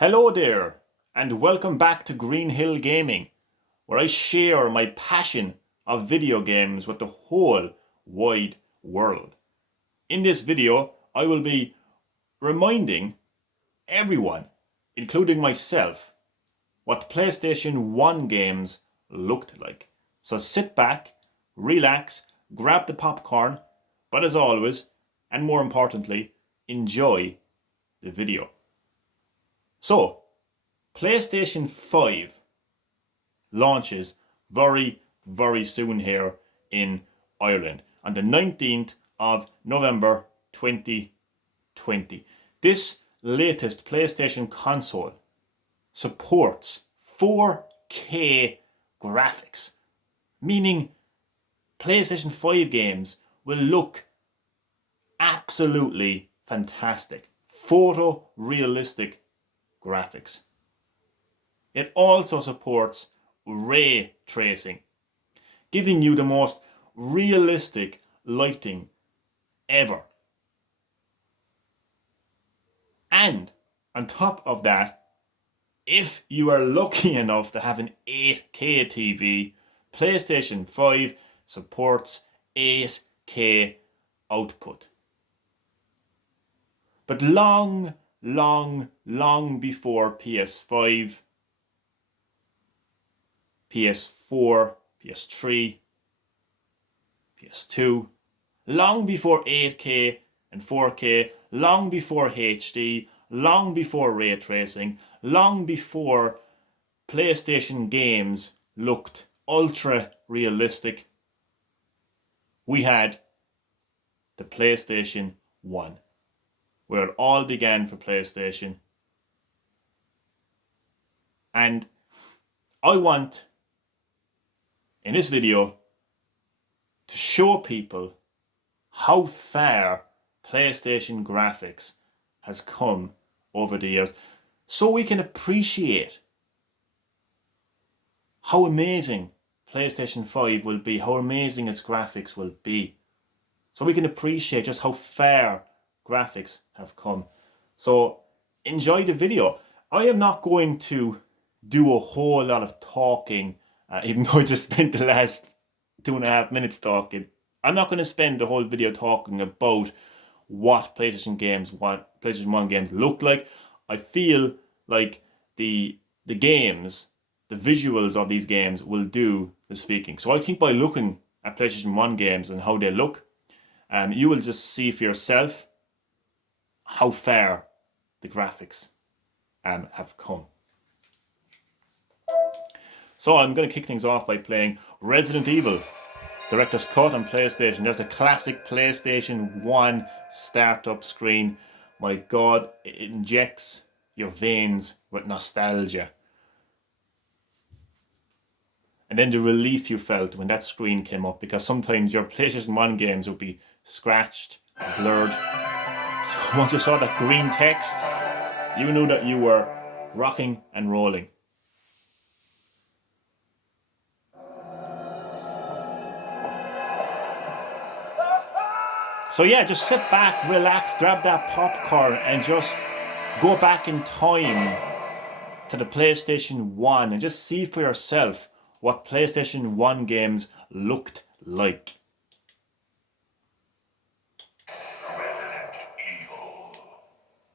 Hello there, and welcome back to Green Hill Gaming, where I share my passion of video games with the whole wide world. In this video, I will be reminding everyone, including myself, what PlayStation 1 games looked like. So sit back, relax, grab the popcorn, but as always, and more importantly, enjoy the video. So, PlayStation 5 launches very, very soon here in Ireland on the 19th of November 2020. This latest PlayStation console supports 4K graphics, meaning PlayStation 5 games will look absolutely fantastic. Photorealistic graphics. It also supports ray tracing, giving you the most realistic lighting ever. And on top of that, if you are lucky enough to have an 8K TV, PlayStation 5 supports 8K output. But long before PS5, PS4, PS3, PS2, long before 8K and 4K, long before HD, long before ray tracing, long before PlayStation games looked ultra realistic, we had the PlayStation 1. Where it all began for PlayStation. And I want, in this video, to show people how far PlayStation graphics has come over the years, so we can appreciate how amazing PlayStation 5 will be, how amazing its graphics will be. So we can appreciate just how far graphics have come. So enjoy the video. I am not going to do a whole lot of talking, even though I just spent the last 2.5 minutes talking. I'm not going to spend the whole video talking about what PlayStation 1 games look like. I feel like the games, the visuals of these games will do the speaking. So I think by looking at PlayStation 1 games and how they look, you will just see for yourself how far the graphics have come. So I'm going to kick things off by playing Resident Evil Director's Cut on PlayStation. There's a classic PlayStation 1 startup screen. My God, it injects your veins with nostalgia. And then the relief you felt when that screen came up, because sometimes your PlayStation 1 games would be scratched, blurred. So once you saw that green text, you knew that you were rocking and rolling. So yeah, just sit back, relax, grab that popcorn and just go back in time to the PlayStation 1 and just see for yourself what PlayStation 1 games looked like.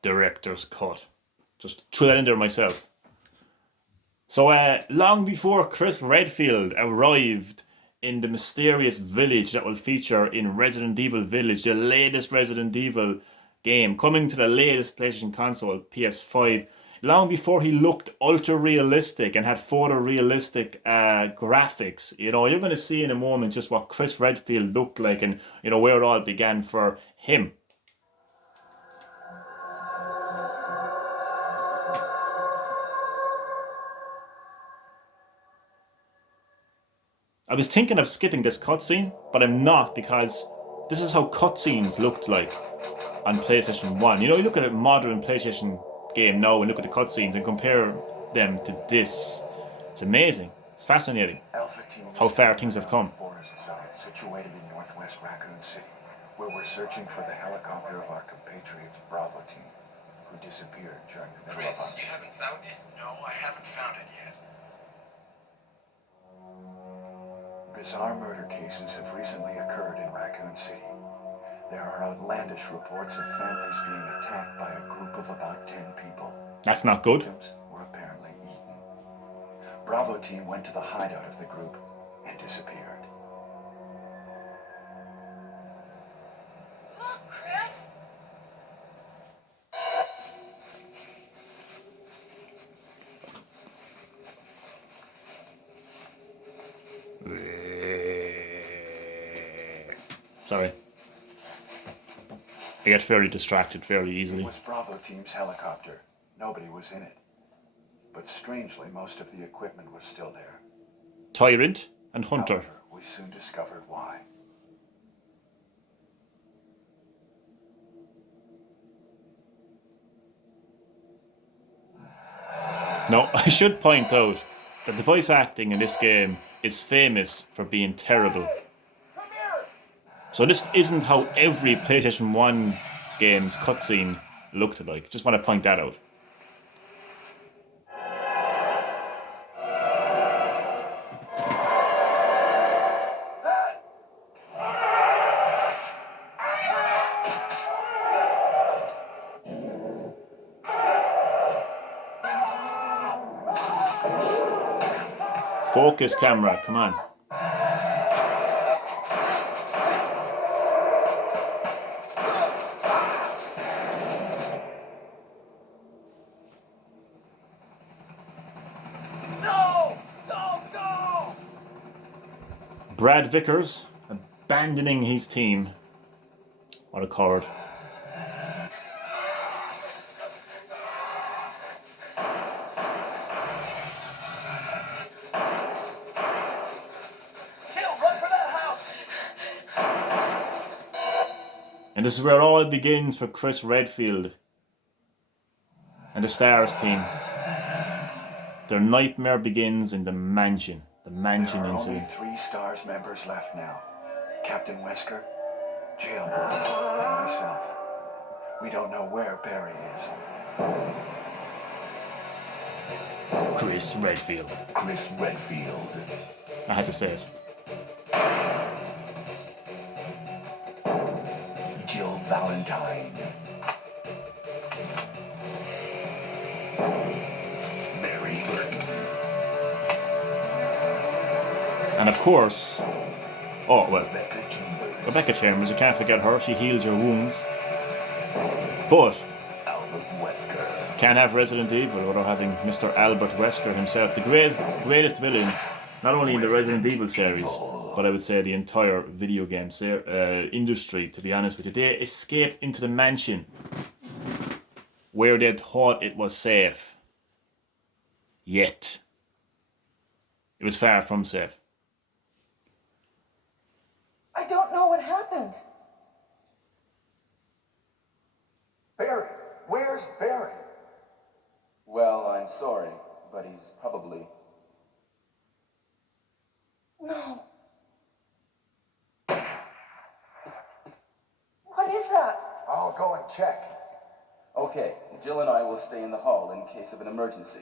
Director's Cut. Just threw that in there myself. So long before Chris Redfield arrived in the mysterious village that will feature in Resident Evil Village, the latest Resident Evil game, coming to the latest PlayStation console, PS5, long before he looked ultra realistic and had photorealistic graphics. You know, you're going to see in a moment just what Chris Redfield looked like and, you know, where it all began for him. I was thinking of skipping this cutscene, but I'm not, because this is how cutscenes looked like on PlayStation 1. You know, you look at a modern PlayStation game now and look at the cutscenes and compare them to this. It's amazing. It's fascinating how far things have come. Forest zone situated in northwest Raccoon City, where we're searching for the helicopter of our compatriots Bravo team, who disappeared during the middle of our mission. haven't found it? No, I haven't found it yet. Bizarre murder cases have recently occurred in Raccoon City. There are outlandish reports of families being attacked by a group of about 10 people. That's not good. Victims were apparently eaten. Bravo team went to the hideout of the group and disappeared. Look, Chris! Sorry. I get fairly distracted fairly It easily. was Bravo team's helicopter. Nobody was in it. But strangely, most of the equipment was still there. Tyrant and Hunter. However, we soon discovered why. No, I should point out that the voice acting in this game is famous for being terrible. So this isn't how every PlayStation 1 game's cutscene looked like. Just want to point that out. Focus camera, come on. No! Don't go! Brad Vickers abandoning his team. What a coward. Jill, run for that house! And this is where it all begins for Chris Redfield and the Stars team. Their nightmare begins in the mansion. The mansion There are only incident. 3 STARS members left now. Captain Wesker, Jill, and myself. We don't know where Barry is. Chris Redfield. Chris Redfield. I had to say it. Jill Valentine. Mary Burton. And of course, oh well, Rebecca Chambers. Rebecca Chambers, you can't forget her. She heals your wounds. But Albert Wesker. can't have Resident Evil without having Mr. Albert Wesker himself, the greatest villain, not only in the Resident Evil series, but I would say the entire video game industry, to be honest with you. They escaped into the mansion where they thought it was safe. Yet, it was far from safe. I don't know what happened. Barry. Where's Barry? Well, I'm sorry, but he's probably... No. What is that? I'll go and check. Okay, Jill and I will stay in the hall in case of an emergency.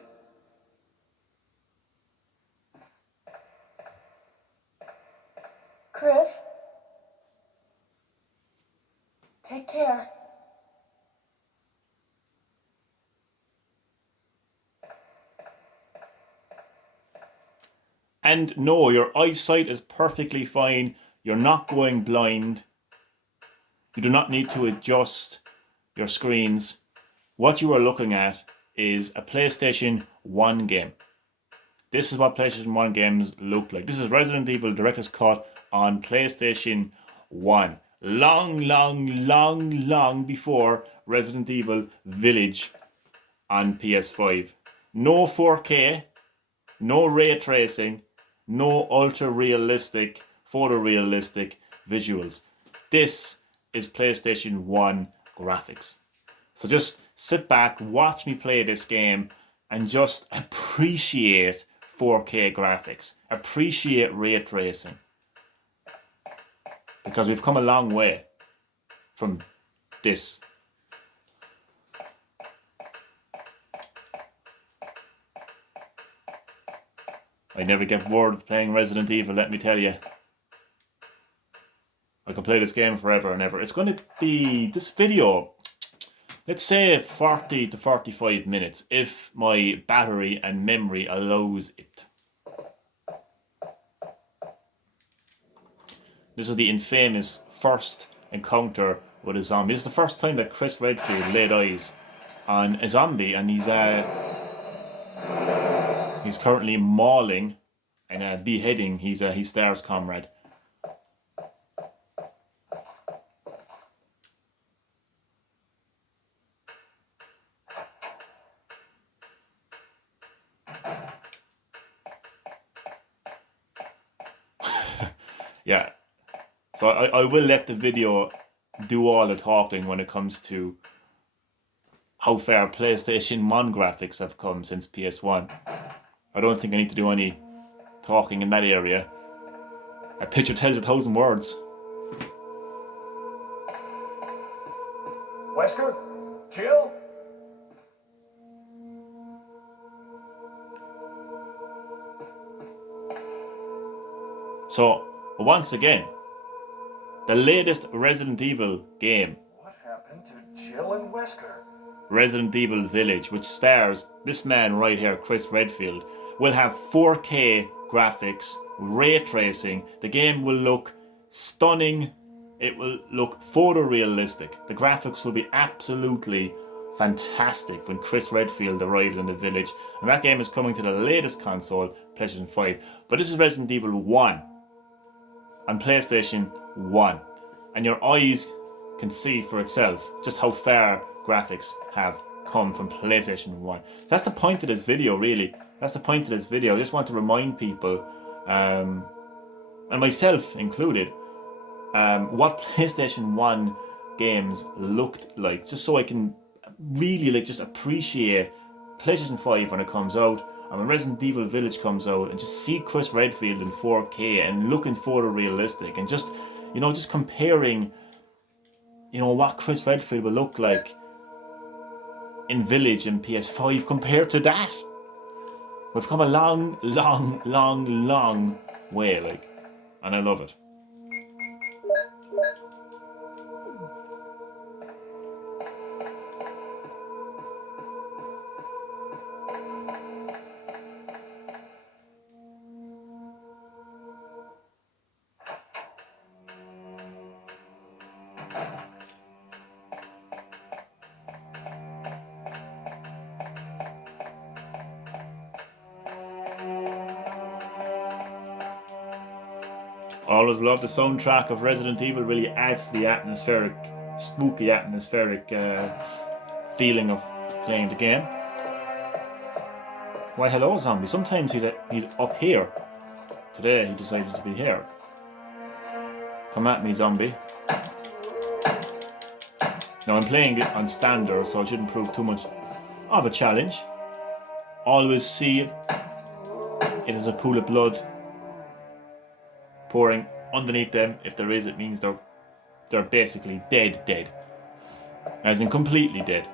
Chris? Take care. And no, your eyesight is perfectly fine. You're not going blind. You do not need to adjust your screens. What you are looking at is a PlayStation 1 game. This is what PlayStation 1 games look like. This is Resident Evil Director's Cut on PlayStation 1. Long before Resident Evil Village on PS5. No 4K, no ray tracing, no ultra realistic, photorealistic visuals. This is PlayStation 1 graphics. So just sit back, watch me play this game, and just appreciate 4K graphics. Appreciate ray tracing. Because we've come a long way from this. I never get bored of playing Resident Evil, let me tell you. I can play this game forever and ever. It's going to be this video, let's say 40 to 45 minutes, if my battery and memory allows it. This is the infamous first encounter with a zombie. This is the first time that Chris Redfield laid eyes on a zombie, and he's currently mauling and beheading his Star's comrade. Yeah, so I will let the video do all the talking when it comes to how far PlayStation 1 graphics have come since PS1. I don't think I need to do any talking in that area. A picture tells 1,000 words. Wesker? Jill? So, once again, the latest Resident Evil game, What happened to Jill and Wesker? Resident Evil Village, which stars this man right here, Chris Redfield, will have 4K graphics, ray tracing. The game will look stunning. It will look photorealistic. The graphics will be absolutely fantastic when Chris Redfield arrives in the village. And that game is coming to the latest console, PlayStation 5. But this is Resident Evil 1 on PlayStation 1. And your eyes can see for itself just how far graphics have come from PlayStation 1. That's the point of this video, really. That's the point of this video. I just want to remind people, and myself included, what PlayStation 1 games looked like, just so I can really just appreciate PlayStation 5 when it comes out, and when Resident Evil Village comes out, and just see Chris Redfield in 4K and looking photorealistic, and just comparing, what Chris Redfield will look like in Village and PS5 compared to that. We've come a long, long, long, long way, and I love it. Always love the soundtrack of Resident Evil. Really adds to the atmospheric, spooky atmospheric feeling of playing the game. Why hello zombie. Sometimes he's up here. Today he decided to be here. Come at me, zombie. Now I'm playing it on standard, so it shouldn't prove too much of a challenge. Always see it as a pool of blood pouring underneath them. If there is, it means they're basically dead. As in completely dead.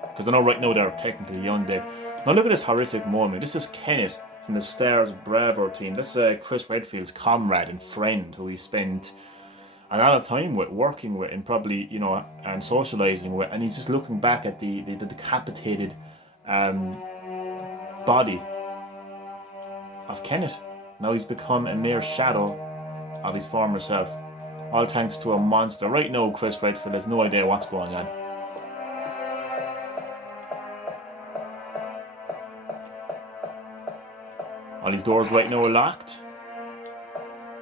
Because I know right now they're technically undead. Now look at this horrific moment. This is Kenneth from the Stars Bravo team. This is Chris Redfield's comrade and friend who he spent a lot of time with, working with, and probably, and socializing with. And he's just looking back at the decapitated body of Kenneth. Now he's become a mere shadow of his former self. All thanks to a monster. Right now, Chris Redfield has no idea what's going on. All these doors right now are locked.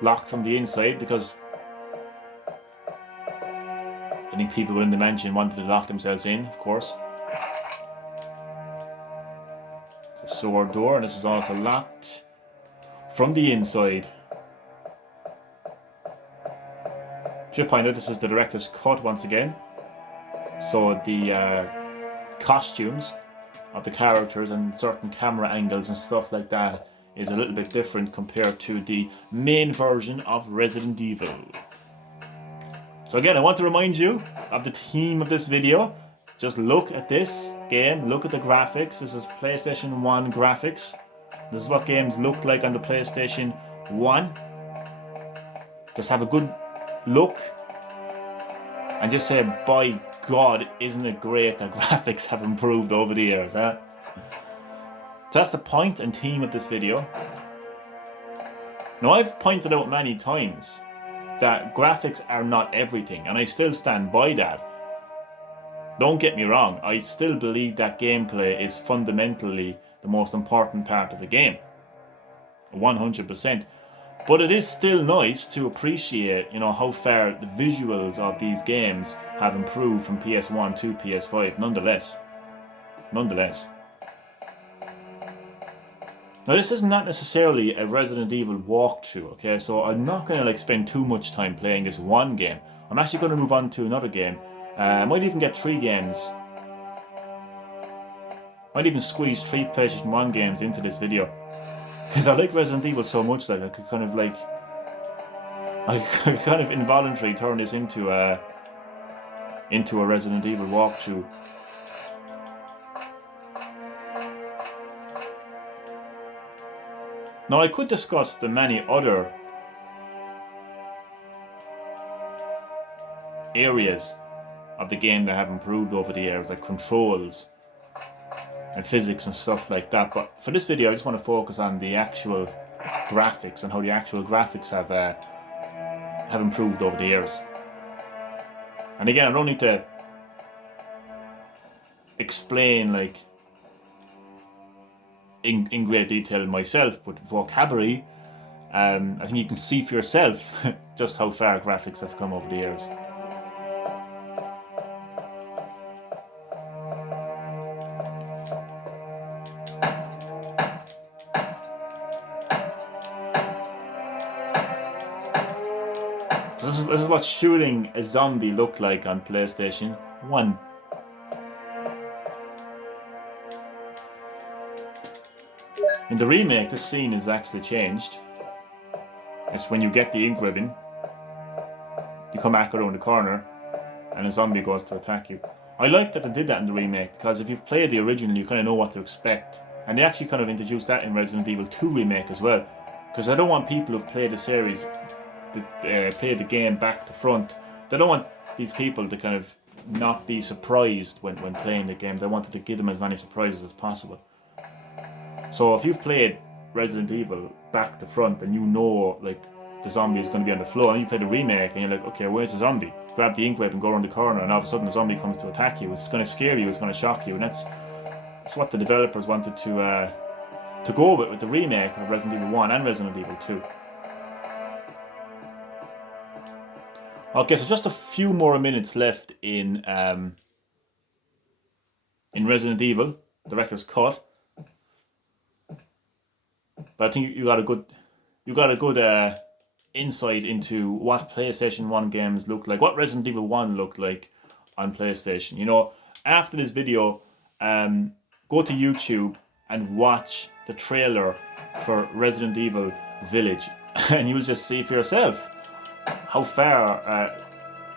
Locked from the inside because I think people within the mansion wanted to lock themselves in, of course. It's a sword door, and this is also locked from the inside. Should point out this is the director's cut once again. So the costumes of the characters and certain camera angles and stuff like that is a little bit different compared to the main version of Resident Evil. So again, I want to remind you of the theme of this video. Just look at this game, look at the graphics. This is PlayStation 1 graphics. This is what games look like on the PlayStation 1. Just have a good look and just say, by God, isn't it great that graphics have improved over the years, huh? So that's the point and theme of this video. Now, I've pointed out many times that graphics are not everything, and I still stand by that. Don't get me wrong, I still believe that gameplay is fundamentally the most important part of a game. 100%. But it is still nice to appreciate, how far the visuals of these games have improved from PS1 to PS5, nonetheless. Now, this is not necessarily a Resident Evil walkthrough, okay? So I'm not going to spend too much time playing this one game. I'm actually going to move on to another game. I might even get 3 games. Might even squeeze 3 PlayStation 1 games into this video. Because I like Resident Evil so much that I could kind of involuntarily turn this into a Resident Evil walkthrough. Now, I could discuss the many other areas of the game that have improved over the years, like controls and physics and stuff like that, but for this video I just want to focus on the actual graphics and how the actual graphics have improved over the years. And again, I don't need to explain in great detail myself with vocabulary. I think you can see for yourself just how far graphics have come over the years. This is what shooting a zombie looked like on PlayStation 1. In the remake, this scene is actually changed. It's when you get the ink ribbon, you come back around the corner, and a zombie goes to attack you. I like that they did that in the remake, because if you've played the original, you kind of know what to expect. And they actually kind of introduced that in Resident Evil 2 remake as well. Because I don't want people who've played the series, play the game back to front. They don't want these people to kind of not be surprised when playing the game. They wanted to give them as many surprises as possible. So if you've played Resident Evil back to front and you know the zombie is going to be on the floor, and you play the remake and you're like, okay, where's the zombie? Grab the ink ribbon and go around the corner, and all of a sudden the zombie comes to attack you. It's going to scare you, it's going to shock you, and that's what the developers wanted to go with the remake of Resident Evil 1 and Resident Evil 2. Okay, so just a few more minutes left in Resident Evil, director's cut. But I think you got a good insight into what PlayStation 1 games look like, what Resident Evil 1 looked like on PlayStation. After this video, go to YouTube and watch the trailer for Resident Evil Village, and you'll just see for yourself how far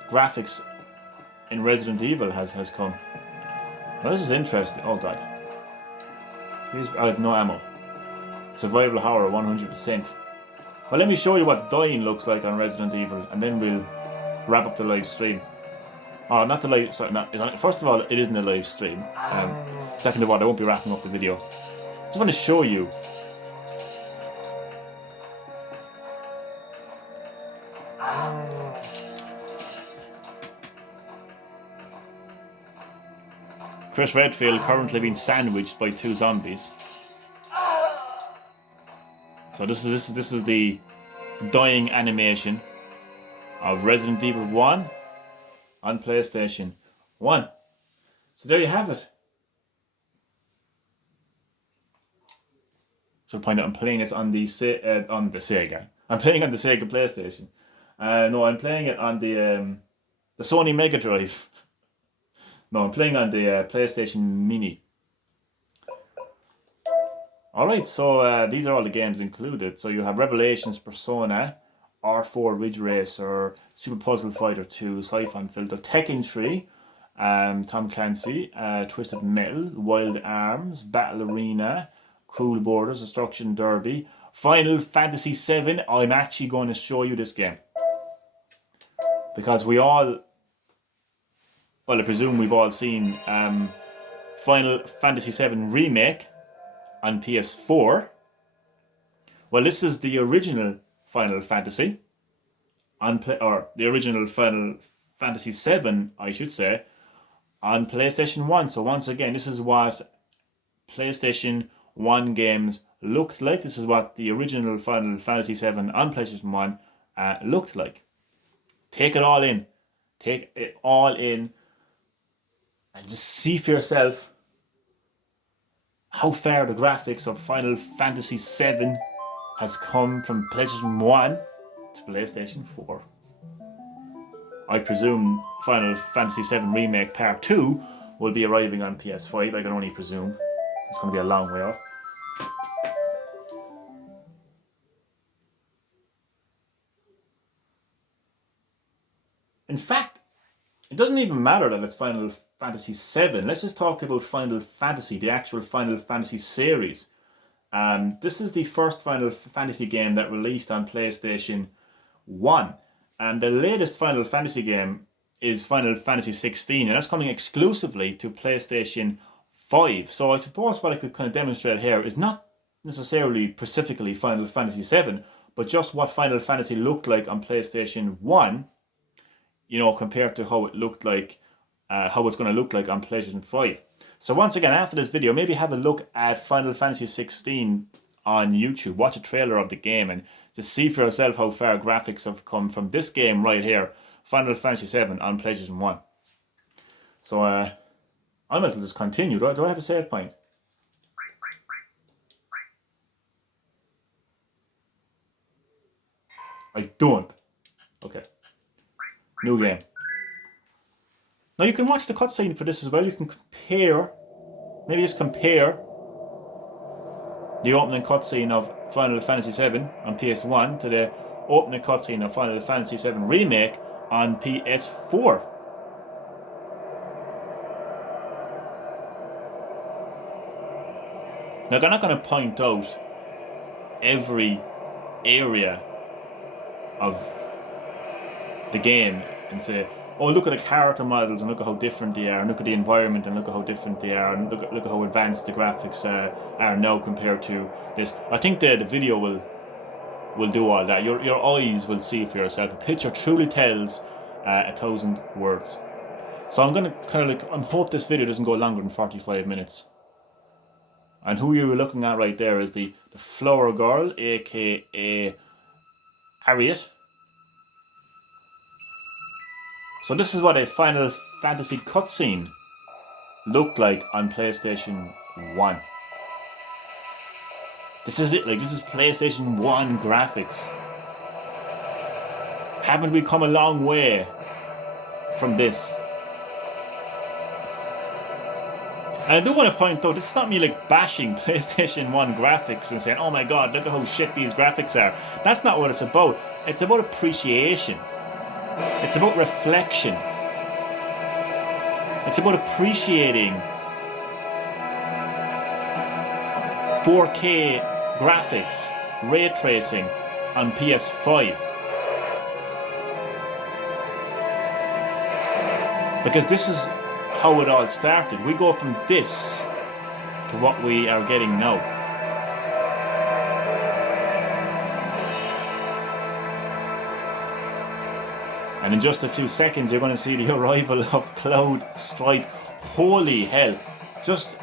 graphics in Resident Evil has come. Now, this is interesting. Oh god. I have no ammo. Survival horror 100%. Well, let me show you what dying looks like on Resident Evil, and then we'll wrap up the live stream. Oh, not the live... Sorry, first of all, it isn't a live stream. Second of all, I won't be wrapping up the video. Just want to show you. Chris Redfield currently being sandwiched by 2 zombies. So this is the dying animation of Resident Evil 1 on PlayStation 1. So there you have it. Should point out I'm playing it on the Sega. I'm playing on the Sega PlayStation. No, I'm playing it on the Sony Mega Drive. No, I'm playing on the PlayStation Mini. Alright, so these are all the games included. So you have Revelations, Persona, R4 Ridge Racer, Super Puzzle Fighter 2, Siphon Filter, Tekken 3, Tom Clancy, Twisted Metal, Wild Arms, Battle Arena, Cruel Borders, Destruction Derby, Final Fantasy VII. I'm actually going to show you this game. Because we all, well, I presume we've all seen Final Fantasy VII Remake on PS4. Well, this is the original Final Fantasy, or the original Final Fantasy VII, I should say, on PlayStation 1. So once again, this is what PlayStation 1 games looked like. This is what the original Final Fantasy VII on PlayStation 1 looked like. Take it all in. Take it all in and just see for yourself how far the graphics of Final Fantasy VII has come from PlayStation 1 to PlayStation 4. I presume Final Fantasy VII Remake Part 2 will be arriving on PS5. I can only presume. It's going to be a long way off. In fact, it doesn't even matter that it's Final Fantasy VII. Let's just talk about Final Fantasy, the actual Final Fantasy series. This is the first Final Fantasy game that released on PlayStation 1. And the latest Final Fantasy game is Final Fantasy 16, and that's coming exclusively to PlayStation 5. So I suppose what I could kind of demonstrate here is not necessarily specifically Final Fantasy 7, but just what Final Fantasy looked like on PlayStation 1, you know, compared to how it looked like, how it's going to look like on PlayStation 5. So once again, after this video, maybe have a look at Final Fantasy 16 on YouTube. Watch a trailer of the game and just see for yourself how far graphics have come from this game right here, Final Fantasy 7 on PlayStation 1. So I might as well just continue. Do I have a save point? I don't. Okay. New game. Now you can watch the cutscene for this as well. You can compare, maybe just compare the opening cutscene of Final Fantasy VII on PS1 to the opening cutscene of Final Fantasy VII Remake on PS4. Now they're not going to point out every area of the game and say, oh, look at the character models and look at how different they are, and look at the environment and look at how different they are, and look at how advanced the graphics are now compared to this. I think the video will do all that. Your eyes will see it for yourself. A picture truly tells 1,000 words. So I'm gonna kind of I hope this video doesn't go longer than 45 minutes. And who you're looking at right there is the Flower Girl, aka Harriet. So this is what a Final Fantasy cutscene looked like on PlayStation 1. This is it, like this is PlayStation 1 graphics. Haven't we come a long way from this? And I do want to point out, this is not me like bashing PlayStation 1 graphics and saying, oh my god, look at how shit these graphics are. That's not what it's about. It's about appreciation. It's about reflection. It's about appreciating 4K graphics, ray tracing on PS5. Because this is how it all started. We go from this to what we are getting now. And in just a few seconds, you're going to see the arrival of Cloud Strife. Holy hell. Just...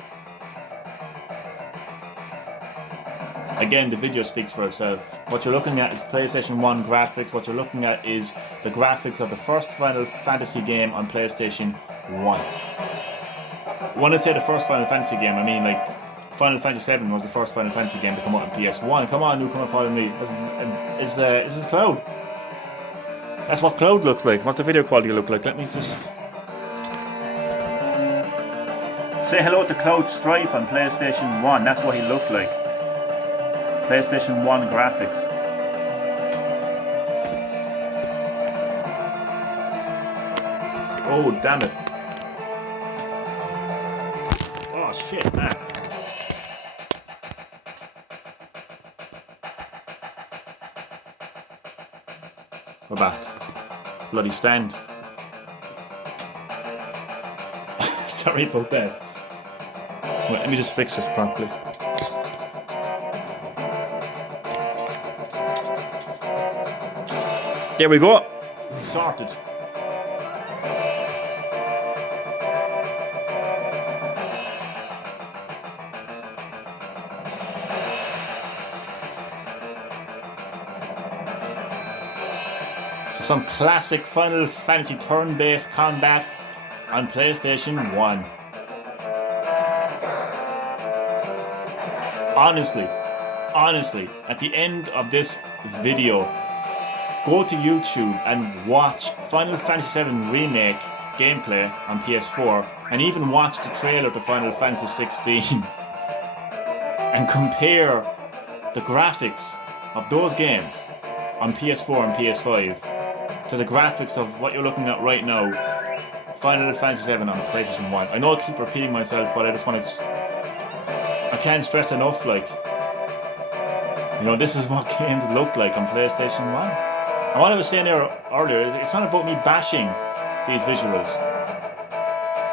Again, the video speaks for itself. What you're looking at is PlayStation 1 graphics. What you're looking at is the graphics of the first Final Fantasy game on PlayStation 1. When I say the first Final Fantasy game, I mean like Final Fantasy VII was the first Final Fantasy game to come out on PS1. Come on, newcomer, follow me. This is Cloud. That's what Cloud looks like. What's the video quality look like? Let me just say hello to Cloud Strife on PlayStation 1. That's what he looked like. PlayStation 1 graphics. Oh, damn it. Oh, shit, man. We're back. Bloody stand. Sorry about that. Wait, let me just fix this properly. There we go. Sorted. So some classic Final Fantasy turn-based combat on PlayStation 1. Honestly, at the end of this video, go to YouTube and watch Final Fantasy VII Remake gameplay on PS4 and even watch the trailer to Final Fantasy 16 and compare the graphics of those games on PS4 and PS5 to the graphics of what you're looking at right now, Final Fantasy VII on PlayStation 1. I know I keep repeating myself, but I just want to... I can't stress enough, like, you know, this is what games look like on PlayStation 1. And what I was saying there earlier, it's not about me bashing these visuals.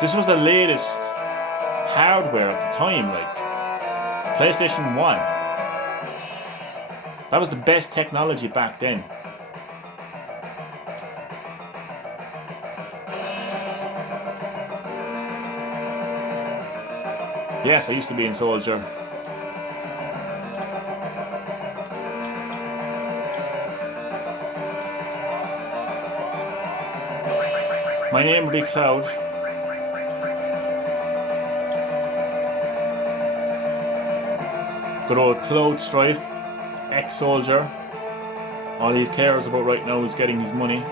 This was the latest hardware at the time, like PlayStation 1. That was the best technology back then. Yes, I used to be in Soldier. My name would be Cloud. Good old Cloud Strife, ex-soldier. All he cares about right now is getting his money.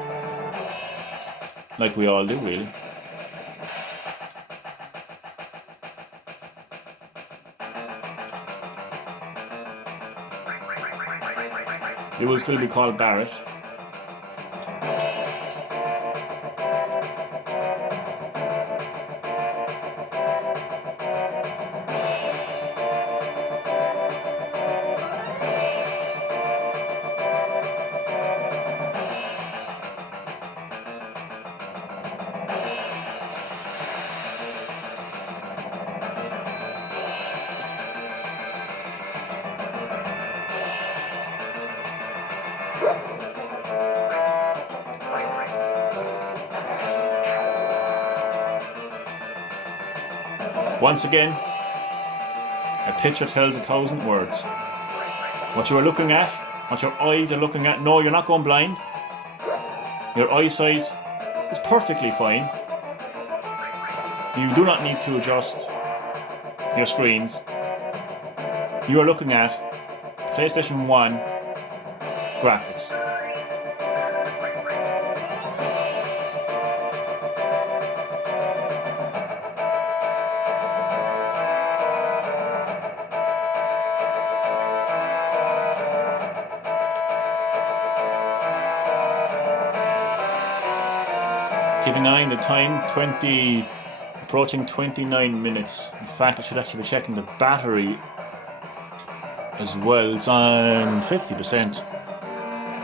Like we all do, really. You will still be called Barrett. Once again, a picture tells 1,000 words. What you are looking at, what your eyes are looking at, no, you're not going blind. Your eyesight is perfectly fine. You do not need to adjust your screens. You are looking at PlayStation 1 graphics. Keeping an eye on the time, approaching 29 minutes. In fact, I should actually be checking the battery as well. It's on 50%.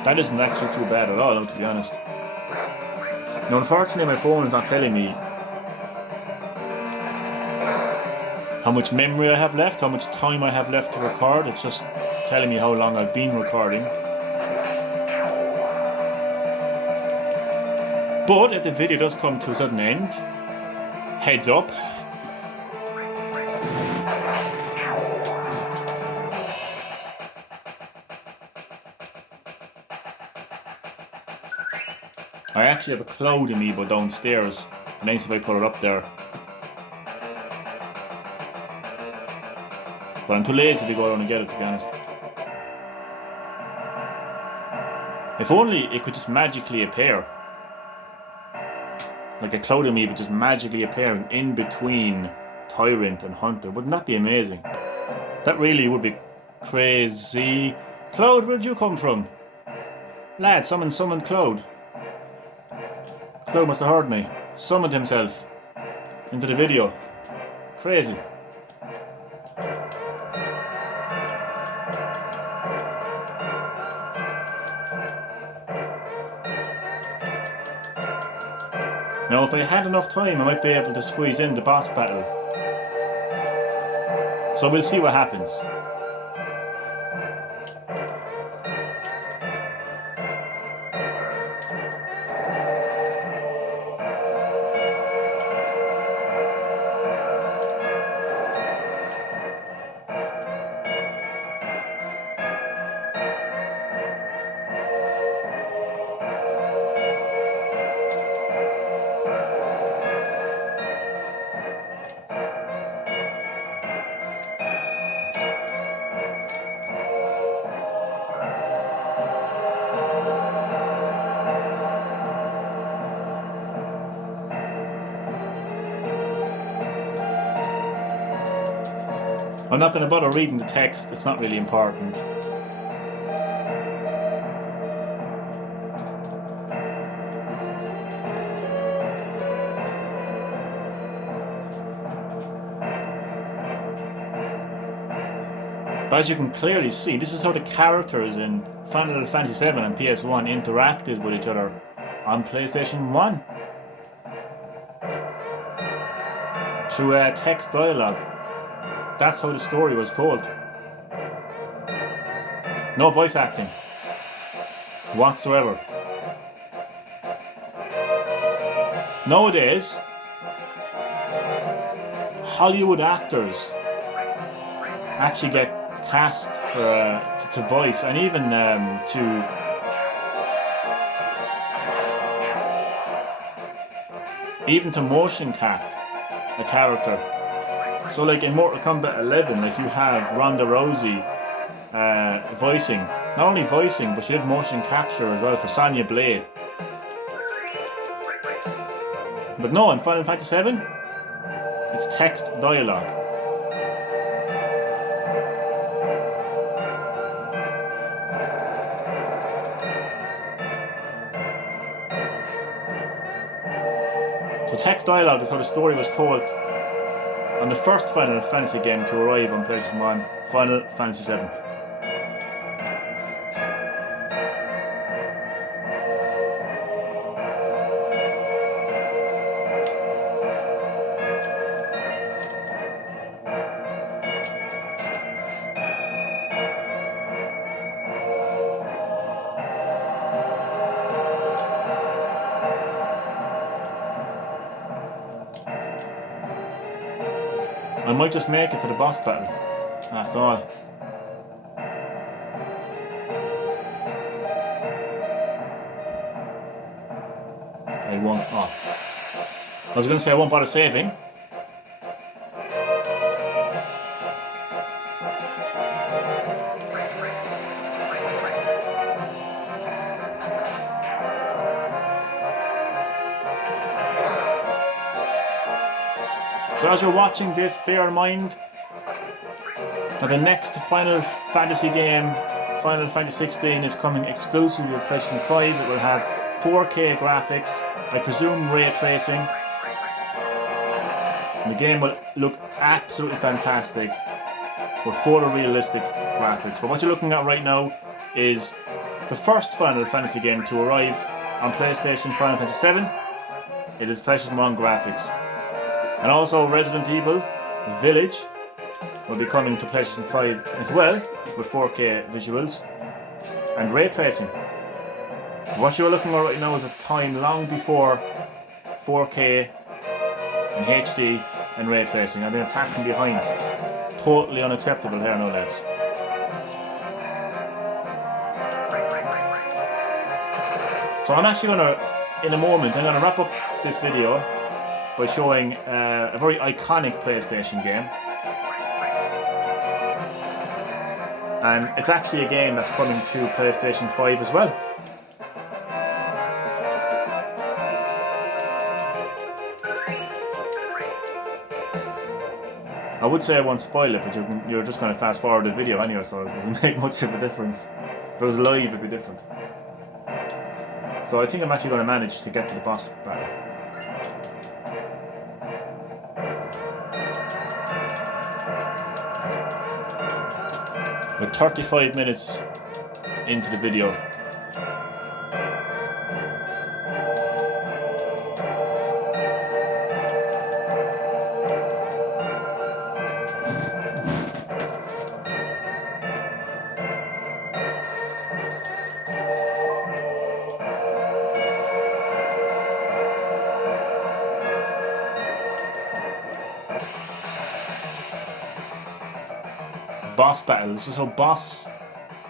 That isn't actually too bad at all, to be honest. Now, unfortunately, my phone is not telling me how much memory I have left, how much time I have left to record. It's just telling me how long I've been recording. But if the video does come to a sudden end, heads up. I actually have a cloud in me, but downstairs. Nice if I put it up there. But I'm too lazy to go down and get it, to be honest. If only it could just magically appear. Like a cloud of me but just magically appearing in between Tyrant and Hunter. Wouldn't that be amazing? That really would be crazy. Cloud, where'd you come from? Lad, summoned Cloud. Cloud must have heard me. Summoned himself into the video. Crazy. Now if I had enough time, I might be able to squeeze in the boss battle. So we'll see what happens. I'm not going to bother reading the text, it's not really important. But as you can clearly see, this is how the characters in Final Fantasy VII and PS1 interacted with each other on PlayStation 1. Through text dialogue. That's how the story was told. No voice acting whatsoever. Nowadays, Hollywood actors actually get cast to voice and even to motion cap a character. So like in Mortal Kombat 11, like you have Ronda Rousey voicing, not only voicing, but she did motion capture as well for Sonya Blade. But no, in Final Fantasy VII, it's text dialogue. So text dialogue is how the story was told on the first Final Fantasy game to arrive on PlayStation 1, Final Fantasy VII. I might just make it to the boss battle, after all. I won't. Oh. I was going to say I won't bother saving. So as you're watching this, bear in mind that the next Final Fantasy game, Final Fantasy 16, is coming exclusively with PlayStation 5. It will have 4K graphics, I presume ray tracing. And the game will look absolutely fantastic with photorealistic graphics. But what you're looking at right now is the first Final Fantasy game to arrive on PlayStation, Final Fantasy VII. It is PlayStation 1 graphics. And also Resident Evil Village will be coming to PlayStation 5 as well with 4K visuals and ray tracing. What you're looking at right now is a time long before 4K and HD and ray tracing. I've been attacked from behind. Totally unacceptable here now, lads. So I'm actually going to, in a moment, I'm going to wrap up this video by showing a very iconic PlayStation game. And it's actually a game that's coming to PlayStation 5 as well. I would say I won't spoil it, but you're just going to fast forward the video anyway, so it doesn't make much of a difference. If it was live, it'd be different. So I think I'm actually going to manage to get to the boss battle. We're 35 minutes into the video. boss battle. This is how boss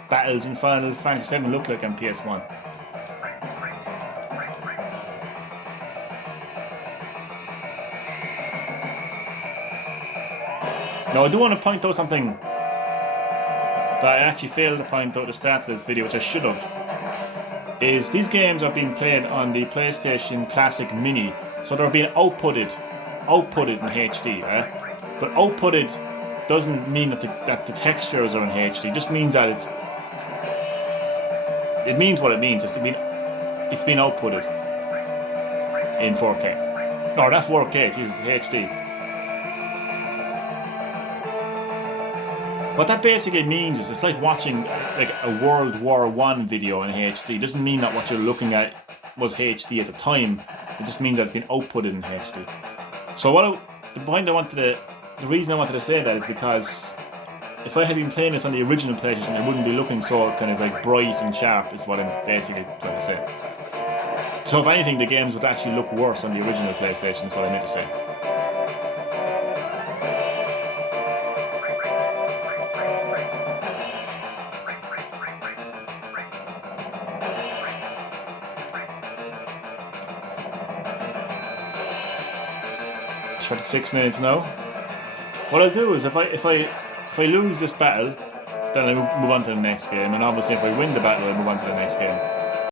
battles in Final Fantasy VII look like on PS1. Now I do want to point out something that I actually failed to point out at the start of this video, which I should have. Is these games are being played on the PlayStation Classic Mini, so they're being outputted in HD, right? But outputted doesn't mean that the textures are in HD. It just means that it means what it means. It's been outputted in 4K. Or not 4K, it's HD. What that basically means is it's like watching like a World War I video in HD. It doesn't mean that what you're looking at was HD at the time. It just means that it's been outputted in HD. So the reason I wanted to say that is because if I had been playing this on the original PlayStation, it wouldn't be looking so kind of like bright and sharp, is what I'm basically trying to say. So if anything, the games would actually look worse on the original PlayStation, is what I meant to say. It's 36 minutes now. What I'll do is if I lose this battle, then I move on to the next game, and obviously if I win the battle, I move on to the next game.